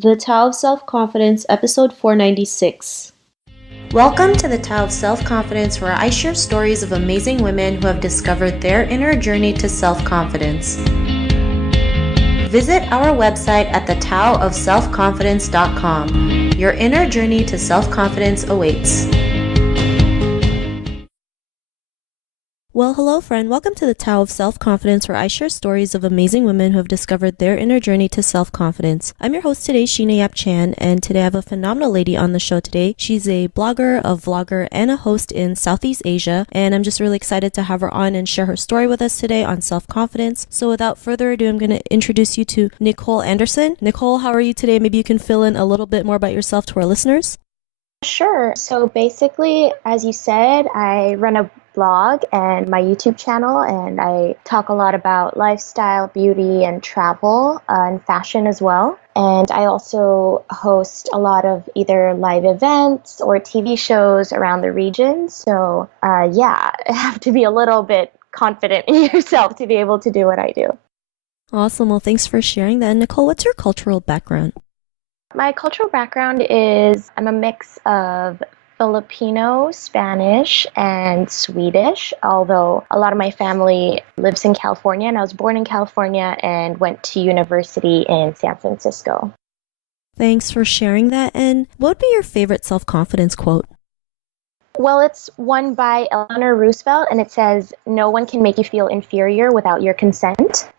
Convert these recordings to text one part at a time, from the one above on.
The Tao of Self-Confidence, episode 496. Welcome to the Tao of Self-Confidence, where I share stories of amazing women who have discovered their inner journey to self-confidence. Visit our website at thetaoofselfconfidence.com. Your inner journey to self-confidence awaits. Well, hello friend. Welcome to the Tao of Self-Confidence, where I share stories of amazing women who have discovered their inner journey to self-confidence. I'm your host today, Sheena Yap Chan, and today I have a phenomenal lady on the show today. She's a blogger, a vlogger, and a host in Southeast Asia, and I'm just really excited to have her on and share her story with us today on self-confidence. So without further ado, I'm going to introduce you to Nicole Andersson. Nicole, how are you today? Maybe you can fill in a little bit more about yourself to our listeners. Sure. So basically, as you said, I run a blog and my YouTube channel, and I talk a lot about lifestyle, beauty, and travel, and fashion as well. And I also host a lot of either live events or TV shows around the region. So I have to be a little bit confident in yourself to be able to do what I do. Awesome. Well, thanks for sharing that. Nicole, what's your cultural background? My cultural background is I'm a mix of Filipino, Spanish, and Swedish, although a lot of my family lives in California, and I was born in California and went to university in San Francisco. Thanks for sharing that. And what would be your favorite self-confidence quote? Well, it's one by Eleanor Roosevelt, and it says, "No one can make you feel inferior without your consent."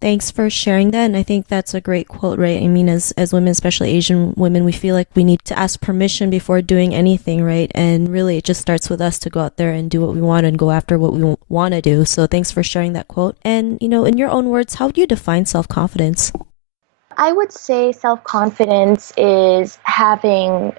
Thanks for sharing that, and I think that's a great quote, right? I mean, as women, especially Asian women, we feel like we need to ask permission before doing anything, right? And really, it just starts with us to go out there and do what we want and go after what we want to do. So thanks for sharing that quote. And, in your own words, how would you define self-confidence? I would say self-confidence is having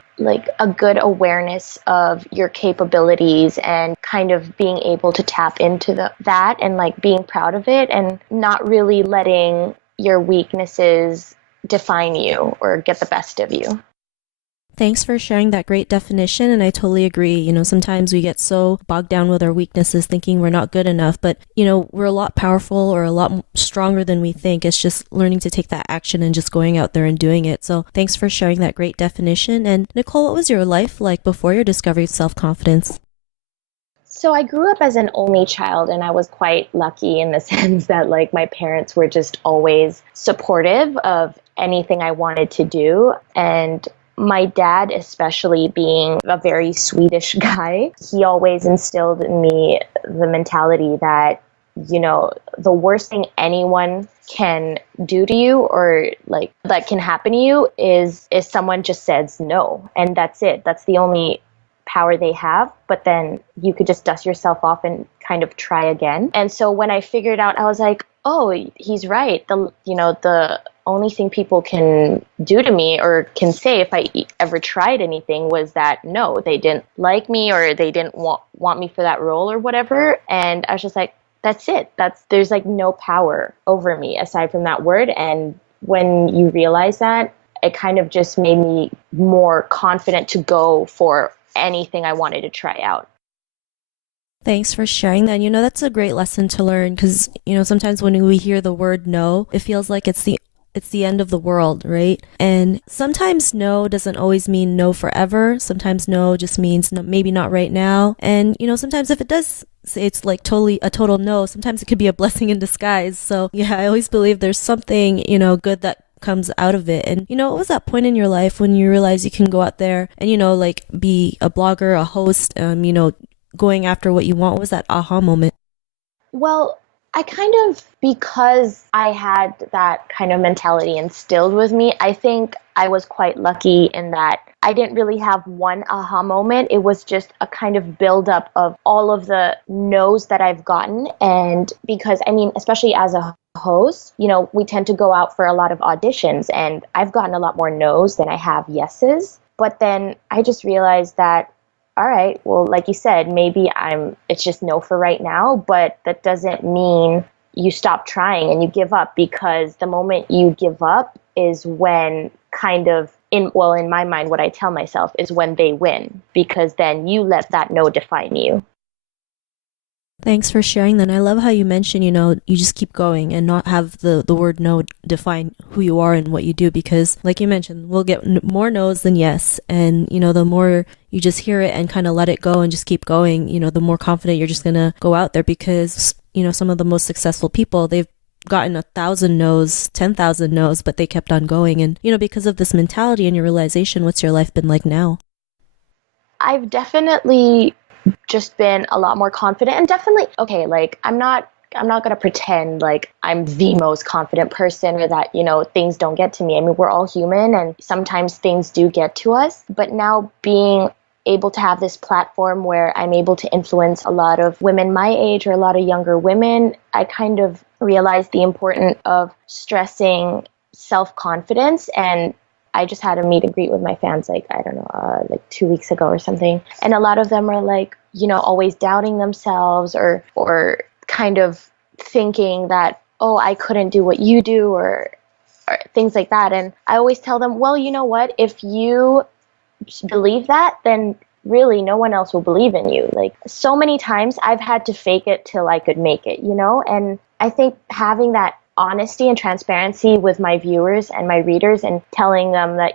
a good awareness of your capabilities and kind of being able to tap into that and being proud of it and not really letting your weaknesses define you or get the best of you. Thanks for sharing that great definition, and I totally agree. Sometimes we get so bogged down with our weaknesses thinking we're not good enough, but, we're a lot powerful or a lot stronger than we think. It's just learning to take that action and just going out there and doing it. So thanks for sharing that great definition. And Nicole, what was your life like before your discovery of self-confidence? So I grew up as an only child, and I was quite lucky in the sense that my parents were just always supportive of anything I wanted to do. And my dad, especially being a very Swedish guy, he always instilled in me the mentality that, the worst thing anyone can do to you or that can happen to you is someone just says no. And that's it. That's the only power they have. But then you could just dust yourself off and kind of try again. And so when I figured out, I was like, oh, he's right. The only thing people can do to me or can say if I ever tried anything was that no, they didn't like me or they didn't want me for that role or whatever. And I was just like, that's it. There's no power over me aside from that word. And when you realize that, it kind of just made me more confident to go for anything I wanted to try out. Thanks for sharing that. That's a great lesson to learn because, sometimes when we hear the word no, it feels like it's the end of the world, right? And sometimes no doesn't always mean no forever. Sometimes no just means no, maybe not right now. And, sometimes if it does say it's totally a total no, sometimes it could be a blessing in disguise. So yeah, I always believe there's something, good that comes out of it. And, what was that point in your life when you realized you can go out there and, be a blogger, a host, going after what you want? What was that aha moment? Well, I because I had that kind of mentality instilled with me, I think I was quite lucky in that I didn't really have one aha moment. It was just a kind of buildup of all of the no's that I've gotten. And because, especially as a host, we tend to go out for a lot of auditions, and I've gotten a lot more no's than I have yeses. But then I just realized that, all right, well, like you said, maybe it's just no for right now, but that doesn't mean you stop trying and you give up, because the moment you give up is when in my mind, what I tell myself is when they win, because then you let that no define you. Thanks for sharing that. And I love how you mentioned, you just keep going and not have the word no define who you are and what you do because, like you mentioned, we'll get more no's than yes. And, the more you just hear it and kind of let it go and just keep going, the more confident you're just going to go out there because, some of the most successful people, they've gotten 1,000 no's, 10,000 no's, but they kept on going. And, because of this mentality and your realization, what's your life been like now? I've definitely just been a lot more confident and definitely okay, like I'm not going to pretend like I'm the most confident person or that, things don't get to me. I mean, we're all human and sometimes things do get to us, but now being able to have this platform where I'm able to influence a lot of women my age or a lot of younger women, I kind of realized the importance of stressing self-confidence. And I just had a meet and greet with my fans, like, I don't know, like 2 weeks ago or something. And a lot of them are like, always doubting themselves or kind of thinking that, oh, I couldn't do what you do or things like that. And I always tell them, well, you know what? If you believe that, then really no one else will believe in you. Like so many times I've had to fake it till I could make it, And I think having that honesty and transparency with my viewers and my readers and telling them that,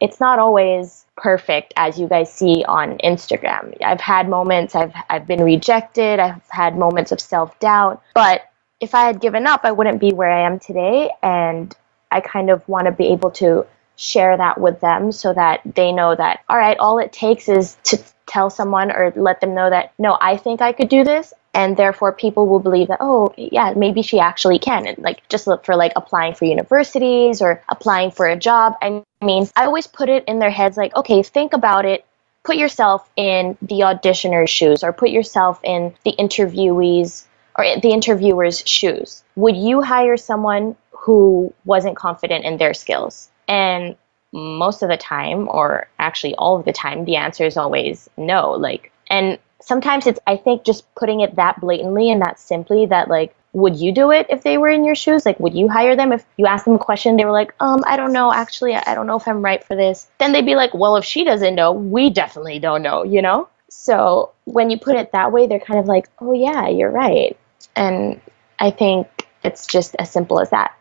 it's not always perfect as you guys see on Instagram. I've had moments, I've been rejected, I've had moments of self-doubt, but if I had given up, I wouldn't be where I am today. And I kind of want to be able to share that with them so that they know that, all right, all it takes is to tell someone or let them know that, no, I think I could do this. And therefore people will believe that, oh, yeah, maybe she actually can. And like, just look for like applying for universities or applying for a job. I mean, I always put it in their heads like, okay, think about it. Put yourself in the auditioner's shoes or put yourself in the interviewees or the interviewer's shoes. Would you hire someone who wasn't confident in their skills? And most of the time, or actually all of the time, the answer is always no. Like, and sometimes it's, I think, just putting it that blatantly and that simply that, like, would you do it if they were in your shoes? Like, would you hire them if you asked them a question? They were like, I don't know. Actually, I don't know if I'm right for this. Then they'd be like, well, if she doesn't know, we definitely don't know? So when you put it that way, they're kind of like, oh, yeah, you're right. And I think it's just as simple as that.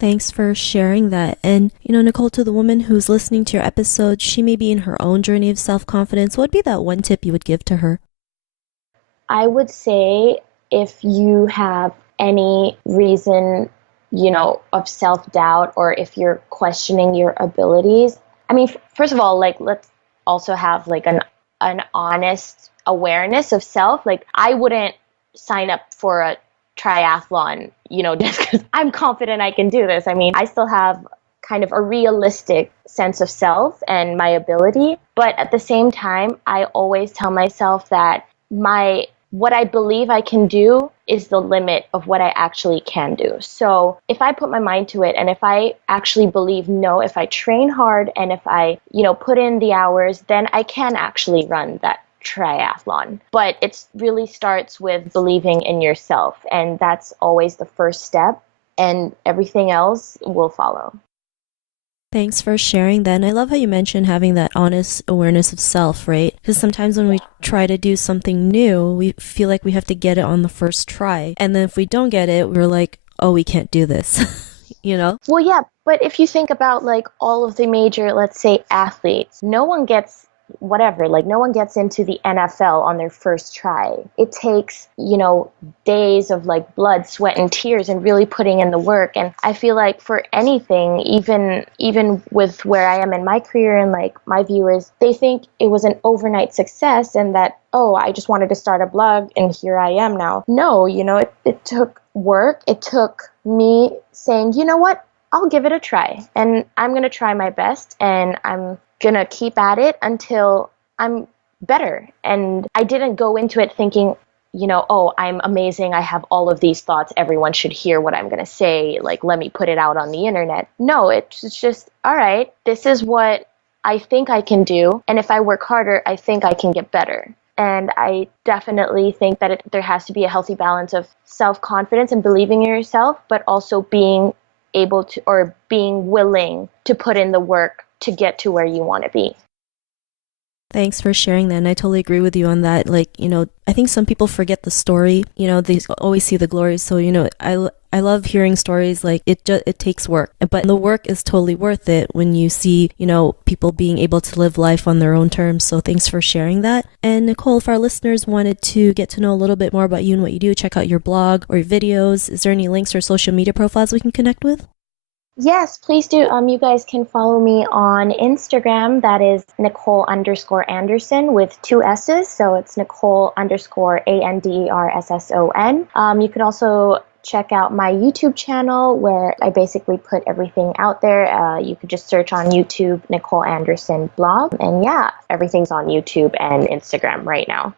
Thanks for sharing that. And, Nicole, to the woman who's listening to your episode, she may be in her own journey of self confidence. What would be that one tip you would give to her? I would say if you have any reason, of self doubt or if you're questioning your abilities, I mean, first of all, like, let's also have like an honest awareness of self. Like, I wouldn't sign up for a triathlon, just because I'm confident I can do this. I mean, I still have kind of a realistic sense of self and my ability. But at the same time, I always tell myself that what I believe I can do is the limit of what I actually can do. So if I put my mind to it and if I actually believe, no, if I train hard and if I, put in the hours, then I can actually run that triathlon. But it really starts with believing in yourself. And that's always the first step. And everything else will follow. Thanks for sharing that. And I love how you mentioned having that honest awareness of self, right? Because sometimes when we try to do something new, we feel like we have to get it on the first try. And then if we don't get it, we're like, oh, we can't do this, Well, yeah, but if you think about like all of the major, let's say, athletes, no one gets no one gets into the NFL on their first try. It takes, days of like blood, sweat, and tears and really putting in the work. And I feel like for anything, even with where I am in my career and like my viewers, they think it was an overnight success and that, oh, I just wanted to start a blog and here I am now. No, it took work. It took me saying, you know what? I'll give it a try and I'm going to try my best and I'm going to keep at it until I'm better. And I didn't go into it thinking, oh, I'm amazing. I have all of these thoughts. Everyone should hear what I'm going to say. Like, let me put it out on the internet. No, it's just, all right, this is what I think I can do. And if I work harder, I think I can get better. And I definitely think that there has to be a healthy balance of self-confidence and believing in yourself, but also being able to or being willing to put in the work to get to where you want to be. Thanks for sharing that. And I totally agree with you on that. Like, I think some people forget the story. They always see the glory. So, I love hearing stories like it takes work, but the work is totally worth it when you see, people being able to live life on their own terms. So thanks for sharing that. And Nicole, if our listeners wanted to get to know a little bit more about you and what you do, check out your blog or your videos. Is there any links or social media profiles we can connect with? Yes, please do. You guys can follow me on Instagram. That is Nicole_Andersson with 2 S's. So it's Nicole_Andersson. You could also check out my YouTube channel where I basically put everything out there. You could just search on YouTube, Nicole Andersson blog. And yeah, everything's on YouTube and Instagram right now.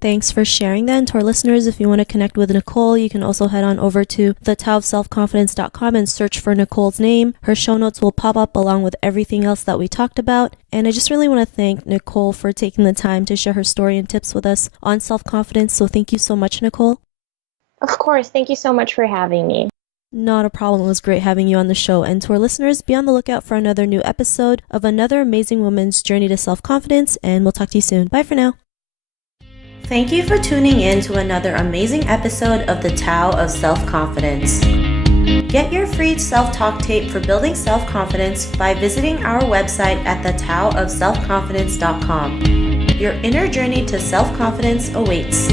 Thanks for sharing that. And to our listeners, if you want to connect with Nicole, you can also head on over to thetaoofselfconfidence.com and search for Nicole's name. Her show notes will pop up along with everything else that we talked about. And I just really want to thank Nicole for taking the time to share her story and tips with us on self-confidence. So thank you so much, Nicole. Of course. Thank you so much for having me. Not a problem. It was great having you on the show. And to our listeners, be on the lookout for another new episode of another amazing woman's journey to self-confidence. And we'll talk to you soon. Bye for now. Thank you for tuning in to another amazing episode of the Tao of Self-Confidence. Get your free self-talk tape for building self-confidence by visiting our website at thetaoofselfconfidence.com. Your inner journey to self-confidence awaits.